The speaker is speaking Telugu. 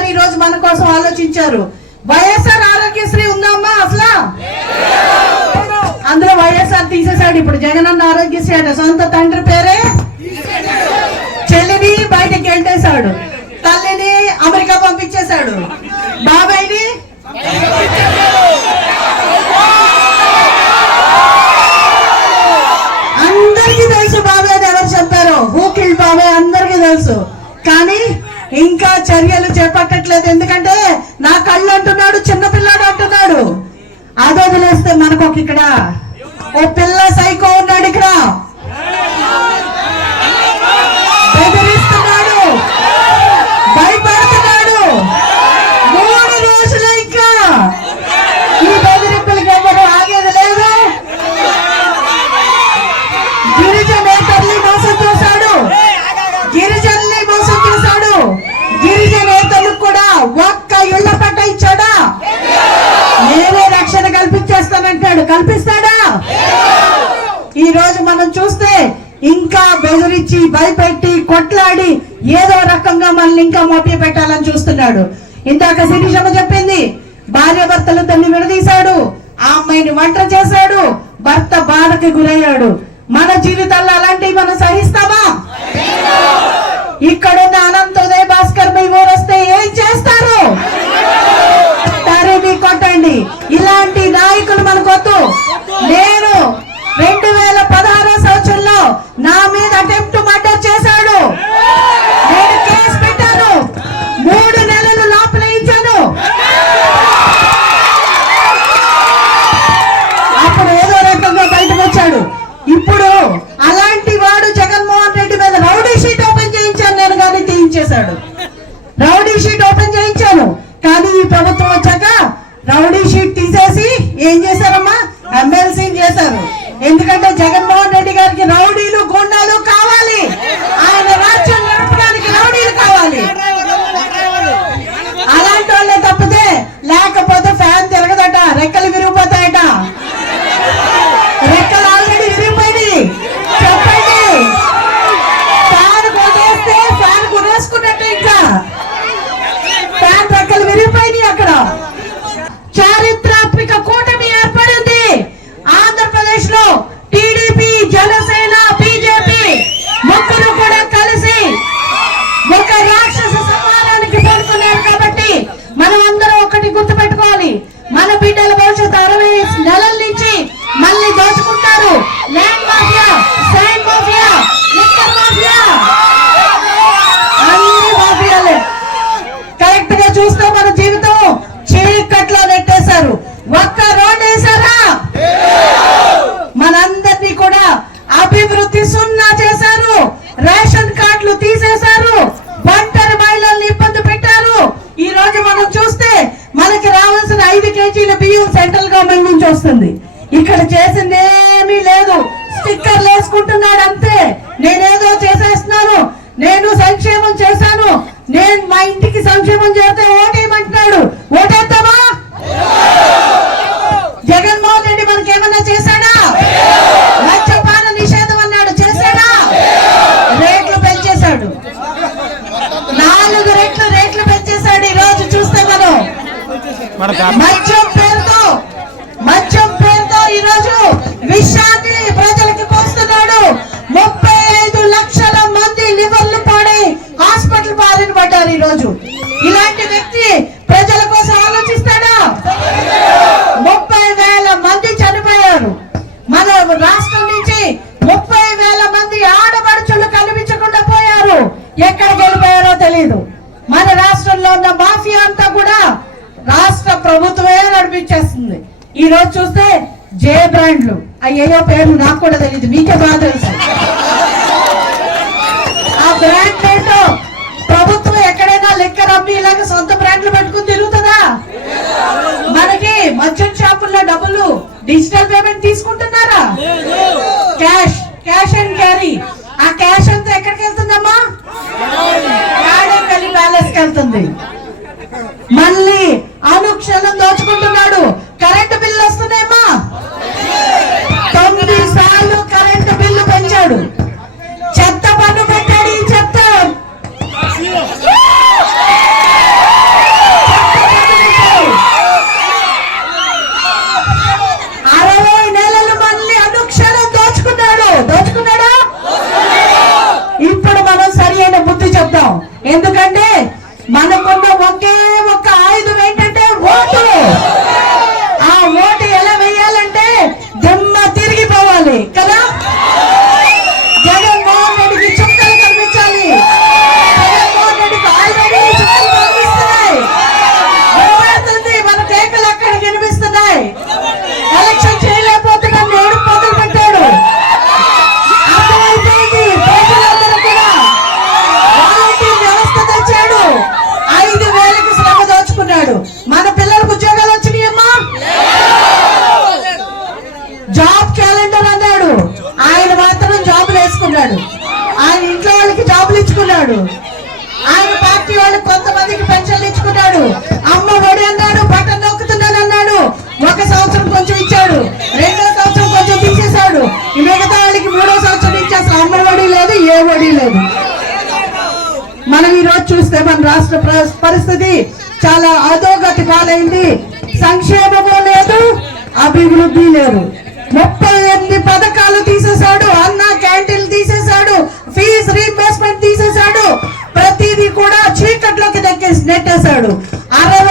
గారు ఈ రోజు మన కోసం ఆలోచించారు. వైఎస్ఆర్ ఆరోగ్యశ్రీ ఉందమ్మా అసలు? అందులో వైఎస్ఆర్ తీసేశాడు ఇప్పుడు జగనన్న ఆరోగ్యశ్రీ అంటే సొంత తండ్రి పేరే? చెల్లిని బయటకి వెళ్ళేశాడు. తల్లిని అమెరికా పంపించేశాడు. బాబాయ్ని? అందరికీ తెలుసు బాబాయ్ ఎవరు చెప్పారు? హూ కిల్ బాబాయ్ అందరికీ తెలుసు. కానీ ఇంకా చర్యలు చేపట్టట్లేదు. ఎందుకంటే నా కళ్ళు అంటున్నాడు చిన్నపిల్లాడు అంటున్నాడు. అదే వదిలేస్తే మనకు ఒక ఇక్కడ ఓ పిల్ల సైకో ఉన్నాడు ఇక్కడ. బెదిరించి భయపెట్టి కొట్లాడి ఏదో రకంగా మనల్ని ఇంకా మభ్య పెట్టాలని చూస్తున్నాడు. ఇందాక శిరీషమ్మ చెప్పింది భార్య భర్తలు తల్లి విడదీశాడు ఆ అమ్మాయిని వంట చేశాడు భర్త బాధకి గురయ్యాడు. మన జీవితాల్లో అలాంటివి మనం సహిస్తామా? ఇక్కడున్న అనంతోదయ భాస్కర్ మీ ఊరు వస్తే ఏం చేస్తారు? Allah. గవర్నమెంట్ నుంచి వస్తుంది. ఇక్కడ చేసింది ఏమీ లేదు. స్టిక్కర్లు వేసుకుంటున్నాడు అంతే. నేనేదో చేసేస్తున్నాను. నేను సంక్షేమం చేశాను. నేను మా ఇంటికి సంక్షేమం చేస్తే ఓటేయమంటున్నాడు. ఓటేద్దామా జగన్మోహన్ రెడ్డి మనకి ఏమన్నా చేశాడా? మద్యపాన నిషేధం అన్నాడు. చేశాడా? రేట్లు పెంచేశాడు. నాలుగు రెట్లు రేట్లు పెంచేశాడు ఈ రోజు చూస్తే మనం. మద్యం రాష్ట్రంలో ఉన్న మాఫియా అంతా కూడా రాష్ట్ర ప్రభుత్వమే నడిపించేస్తుంది. ఈ రోజు చూస్తే జే బ్రాండ్లు. అయ్యో పేరు నాకు కూడా తెలియదు మీకే బాగా తెలుసు. ఆ బ్రాండ్ ఏంటో ప్రభుత్వం ఎక్కడైనా లెక్కర్ అమ్మి ఇలాగ సొంత బ్రాండ్లు పెట్టుకుని తిరుగుతుందా? మనకి మద్యం షాపుల్లో డబ్బులు డిజిటల్ పేమెంట్ తీసుకుంటున్నారా? Cash cash and carry. ఆ క్యాష్ అంతా ఎక్కడికి వెళ్తుందమ్మా? వెళ్తుంది మళ్ళీ అనుక్షణం దోచుకుంటున్నాడు. కరెంటు బిల్లు వస్తుందేమా? తొమ్మిది సార్లు కరెంటు బిల్లు పెంచాడు. చెత్త పన్ను పెట్టాడు ఈ చెత్త. అరవై నెలలు మళ్ళీ అనుక్షణం దోచుకున్నాడు. దోచుకున్నాడా? ఇప్పుడు మనం సరి అయిన బుద్ధి చెప్తాం ఎందుకంటే మనకున్న ఒకే ఒక ఆయుధం ఏంటంటే చేసుకున్నాడు. ఆయన ఇంట్లో వాళ్ళకి జాబులు ఇచ్చుకున్నాడు. ఆయన పార్టీ వాళ్ళకి కొంతమందికి పెన్షన్లు ఇచ్చుకున్నాడు. అమ్మ ఒడి అన్నాడు బటన్ నొక్కుతున్నాను అన్నాడు. ఒక సంవత్సరం కొంచెం ఇచ్చాడు. రెండో సంవత్సరం కొంచెం తీసేశాడు. మిగతా వాళ్ళకి మూడో సంవత్సరం ఇచ్చేసి అమ్మ ఒడి లేదు ఏ ఒడి లేదు. మనం ఈ రోజు చూస్తే మన రాష్ట్ర పరిస్థితి చాలా అధోగతి పాలైంది సంక్షేమము లేదు అభివృద్ధి లేదు. ముప్పై ఎనిమిది పథకాలు తీసేశాడు అన్న క్యాంటీన్లు తీసేశాడు ఫీజ్ రీఇంబర్స్మెంట్ తీసేశాడు ప్రతిదీ కూడా చీకట్లోకి దక్కేసి నెట్టేశాడు. అరవై